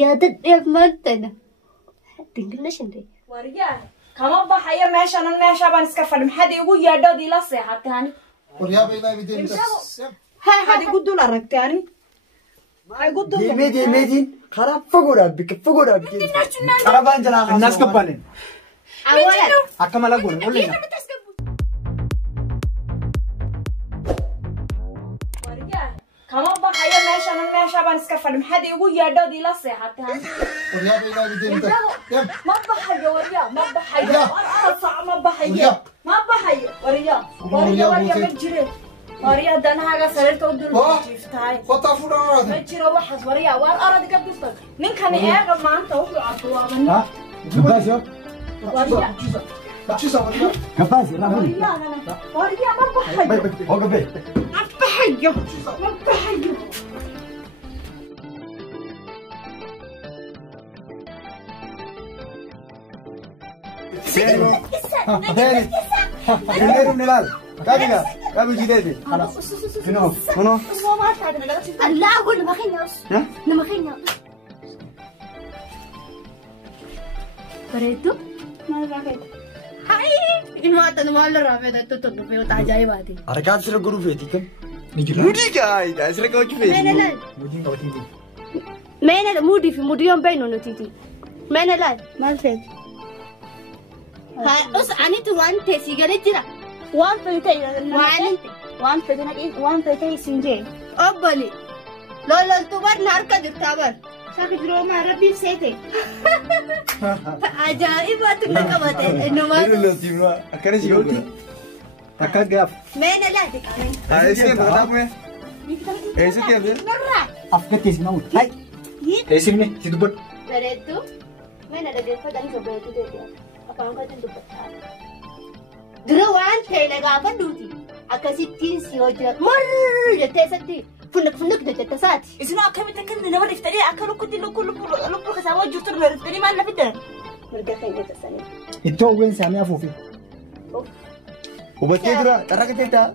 يا تدري مانتنا تنقلنا شندي ورجع كم بحيا ماشي أنا ماشي أبغى نسكفر محد يقول يا دادي لا صيحة تاني وريا بينا بدين هذا يقول دولار ركتاني ما يقول دولار ميدين خراب فقورة بك خراب أنجلا الناس كبالين أولا أكمل أقول ورجع كم بحيا ماشي أنا ماشي أبغى نسكفر محد يقول يا دادي لا صيحة تاني وريا بينا بدين ما بحيا وريا ما بحيا أنا صع ما بحيا ما بحيا وريا مجري وريا دنا هذا سرت ودل شفتاي خطا فراد مجري واحد وريا والأرض قبضت من كان إيه ما أنت وحلو عطوا من ها كباسيو وريا تشيسا وريا كباسي وريا ما بحيا هو قبل ما بحيا ما بحيا Dinero nilal. Kabiga, kabi jidedi. Halas. Fino. لا أقول ما خينا ها؟ ما خينا بريتو ما بحيا هاي ما تنمال رافع تطلب في وتعجاي بادي Arkan sira guru feti kan. Mudi kai, da sira kau feti. لا Mudi kau tinggi. ما أنا مودي في مودي يوم بينه نتيتي ما أنا لا ما فيك هاي أص أنا توان تسيجارة جرا وان فيتي وان وان فيتي سنجي أبلي لا تبار نارك دكتور ساكت روما ربي سيتي عجائب أتوقع كمان إنه ما Ini lo timno. Akan si Yoti. Akan gap. ما أنا لا دك Ese yang berapa me? Ese yang berapa? مرة Afkat tes mau. Hai. Ese ni situ buat. بريتو ما أنا دك فدان سبريتو ده apa angkat itu betul. Duluan saya lega apa duti. Akasitin si ojo. Mar, jatuh sati. Funak jatuh sati. إذا أنا كم تكلم نبغى نفتري أكلوا كتير لو خسارة جوتر نفتري ما نفتر Mereka kayaknya tersani. Itu wen sami afufi. Obat tidur, tarak kita.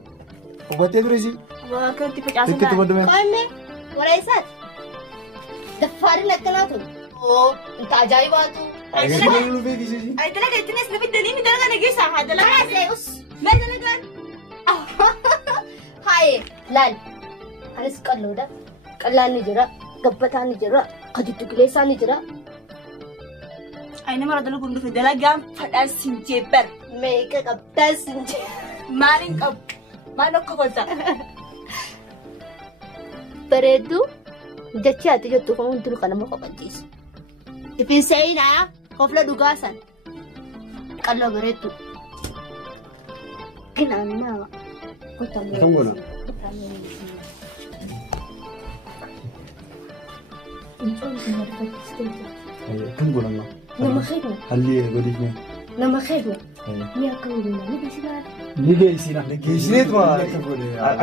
Obat tidur sih. ما كنت Itu بجاسم buat demi. Kami, walaisat. Dafarin lakalatu. Oh, entah ajaib tu. Ayo kita dulu pergi sih. أي تلاقي الناس اللي بدنا نيجي تلاقي نجيسها هذا لا Zeus. Mana lagan? Hai, lal. Anis kalau dah, kalau ni jera, gabatan ni jera, kaditu kelesa ni jera. أنا مرة دلوا كنا في دلاجة فدان سنجبر Mereka gabatan senja. مارين كب ما نكفتا Beredu, jacah tu jatuh kamu dulu kana mau kapancis. Ipin saya na, kofla dugasan. Kalau beredu, kenapa? Kota Kamu mana? Ayo, kamu gula mana? Nama khidmat, Hali godiknya. nama khidmat. Ayo. Ni akan guna, ni bisa kan? Nige isina. Isine tu mah.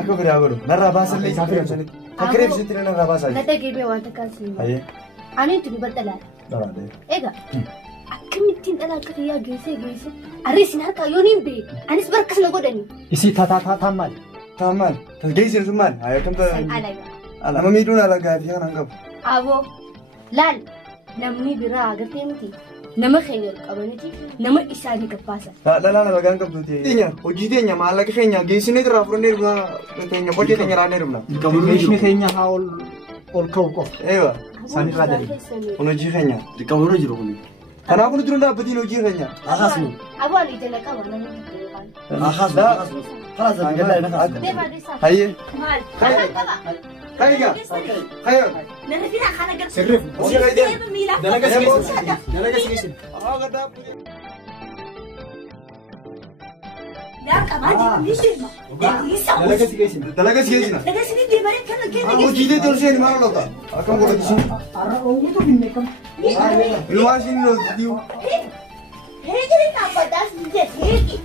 Aku beri aku. Nara bahasa lagi. Akhirnya bisa tidak nara bahasa. Nada game wanta kasih. Ayo. Ani tu dibatala. Nara deh. Ega. Akamitin ala kariya gese. Aris narka yonim be. Anis berkas nagodani. Isi taman. Taman. Tergesi teman. Ayo kamu tu. Alaiga. Nama midun ala gadi yang anggap. Abo. Lal. Namni bira agar temti. Nama khayyar kabaniti. Nama isani kapasa. La lagi anggap tu dia. Tinya. Uji dia malah lagi kayaknya. Gesi ni terus afro ni rumah. Tinya. Boleh tinya rana rumah. Gesi ni kayaknya haul kau. Ewa. Sani rada ni. Uji kayaknya. Di kau orang jero ni. Karena aku tu dah betul uji kayaknya. Akas ni. Abo ali jala kawan nama tujuan. Akas dah. Kalas dah kita nak. Deva desa. Ayo. مال Ayo ga. Ayo. نرفينا خنا قرص Serif. Uji kayaknya. ميلا Dalaga sikit. Ah, kata. لا كمان ليش ما Dalaga sikit. Dalaga sikit na. لكن سنين دي مريت كنا كنا Uji dia terus ni mana lo tak? Akan boleh di sini. Ara orang tu bini kan. Luas ini lo dia. هي اللي نعبد ناس نجيب هيك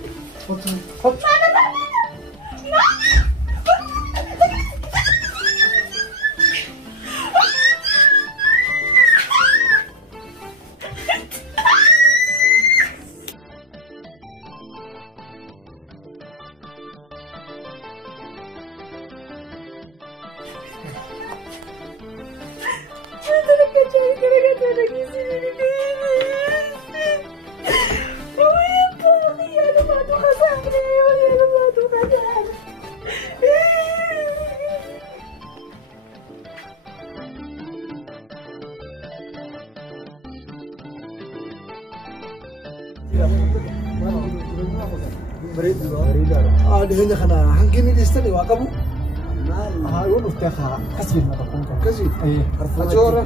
Dengan kana hangin ini istri wakabu. Harun uftaka kasih mata kongkong. Kasih. Ajora.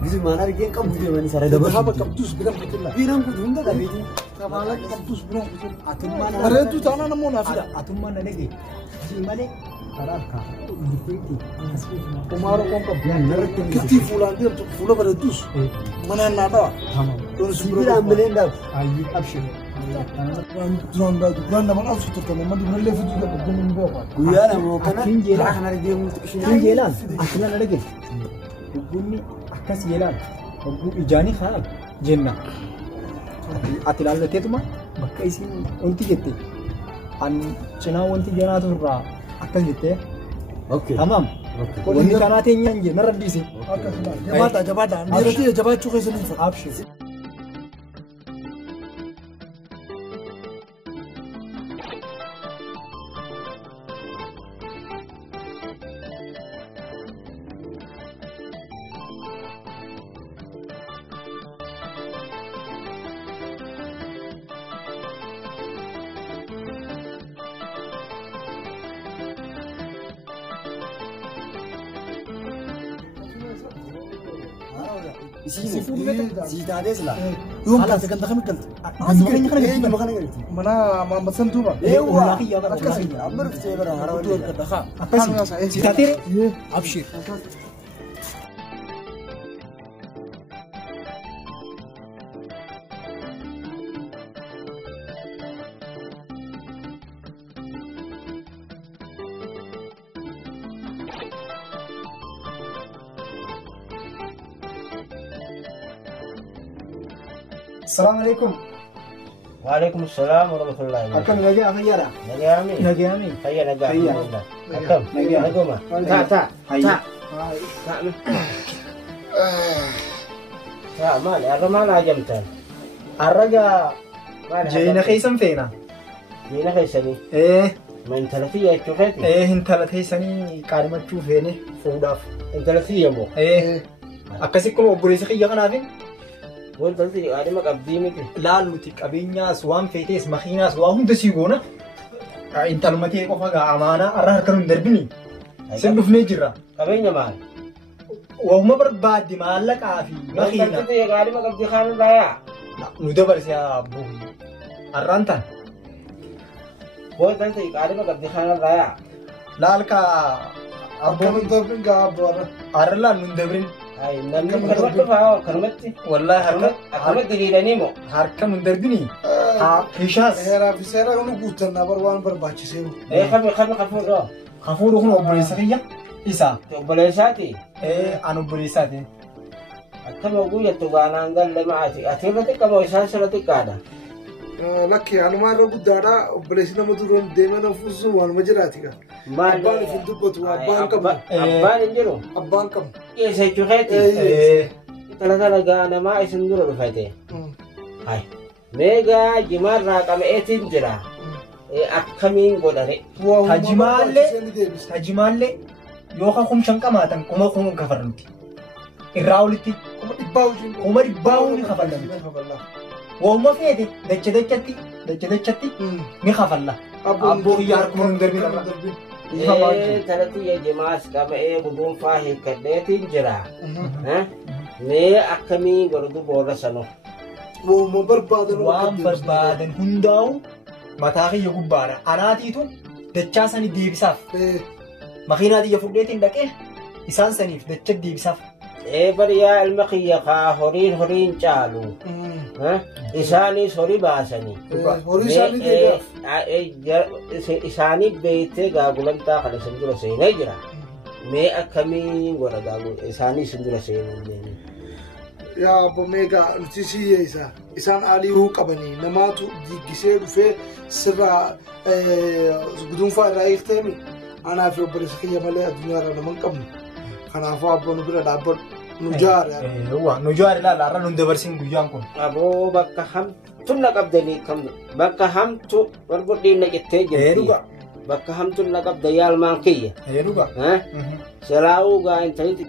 Gizi mana lagi yang kamu dia mana sarada Dapat ber. apa kampus bilang betul lah. Bilang ku dunda da biji. Sama lagi kampus bilang betul. Atum mana? Ada itu tanah namun nafida. Atum mana lagi? Si mana? Karaka. Dipiti. Kemarin kongkong. Yang ngerti. Kiti fulan dia untuk fulan pada dus. Mana nada. Tamam. Terus Bilang belenda. Ayi abshir. Bulan namun aku tuh teman di mana level juga bergumul bawa. Kuya na mo kana. Kinjela. Kana dia mo tukishin. Kinjelan. Akila lagi. Buguni akas yelan. Bugu ijani khal. Jenna. Atilal lete tuma. Bakka isin unti jette. An cina unti jana turra. Akas jette. Okay. Tamam. Wani kana tenya nje naradisi. Jabata. Mira dia jabat cukai sini. Abshir. Si tadi sila. Yung kata kan kami kan. Mana Muhammad Santuba. Ewa. Akasi. Amar saya bara harawan. Betul kata kak. Akasi. Si tatire. Abshir. Assalamualaikum. Waalaikumsalam warahmatullahi wabarakatuh. Akan lagi apa ya? Nagami. Nagami. Kaya nagami. Kaya. Akam. Nagami. Nagoma. Ta. Hayya. Ta mal. Arman ajamtan. Arraga. Jayna khaysan feena. Jayna khaysani. Man talafiya chufati. Hintala taysani qaadimachuu feene fuudhaaf. Talafiya mo. Akkasi kun obboleessa kiyya kanaafin Wal talfi adima qabdii miti. laaluuti qabeenyaas waan feetees makiinaas waa hunda sii goona. Intalumatee qofa gaa amaanaa arra harka nun darbini. Sin dhufnee jirra. Qabeenya maal? Waanuma barbaadde maallaqaa fi Wal makiina. talfi adima qabdii khaanu laya. Nu dabarse abbuun. Arraan tan. Wal talfi adima qabdii khaanu laya. Laalka Abang tapi enggak apa. arra laal nun dabrin. Ay namni karmatti faa karmatti. Wallahi Akkamatti diriiranii moo? harka nun darbini. Kishaas. Fisera unu guutan nabar waan barbaachiseeru. Kami kafuudhoo. Hafuuru kun obboleessa kiyya isa. Obboleessaati. An obboleessaati. Akkama guyyattu baanaan galle ma'aati. Ati irra xiqqamoo isaan sirra xiqqaadha. Lakki anumaa irra guddaadha obboleessi nama duroon deemee na fuusu waanuma jiraati gaa. Maal Abbaan ifin dubbatu abbaan qabu. Abbaan hin jiru. Abbaan qabu. Eessa jechuukeeti. Talatala gaa namaa isin dura dhufate. Hai. Meegaa jimaarraa qama'eetiin jira. Akkamiin godhane. Tajimaallee yookaan kumshan qamaatan kuma kafarnuti. Irraa olitti kuma dhibbaa olii kafallamti. Waanuma feete dachatti ni kafalla. Abboo kiyya harkuma nun darbin irra. Talati jimaas qama'ee guduunfaa hiikkadheetiin jira. Mee akkamiin godhatu boorra sanoo. Waanuma barbaadan. Waan barbaadan hundaa'u mataa kiyya gubbaadha. Anaatiitu dachaa sani deebisaaf. Makiinaa xiyya fudheetiin dhaqee isaan saniif dacha deebisaaf. Bariyaa ilma kiyya kaa horiin caalu. Isaanis horii baasanii. Horii isaanii Isaanii beektee gaagulantaa kana isin dura seenee jira. Mee akkamiin godha gaagula isaanii isin dura seenee. Yaa abbo meegaa nuti siyyee isaan alii qabanii namaatu jiggisee dhufee sirraa guduunfaa irraa hiiktee anaa fi obboleessa kiyya malee addunyaa irra nama hin qabnu. Kanaafuu abbo nu bira dhaabbadhu. Nu jaare laala har'a nun dabarsin guyyaan kun. Aboo bakka hamtu na qabdanii kam bakka hamtu wargodhiin na jettee jirti. Bakka hamtu na qabda yaalmaan kiyya. Dhuga. Selaa'uu gaa intalitti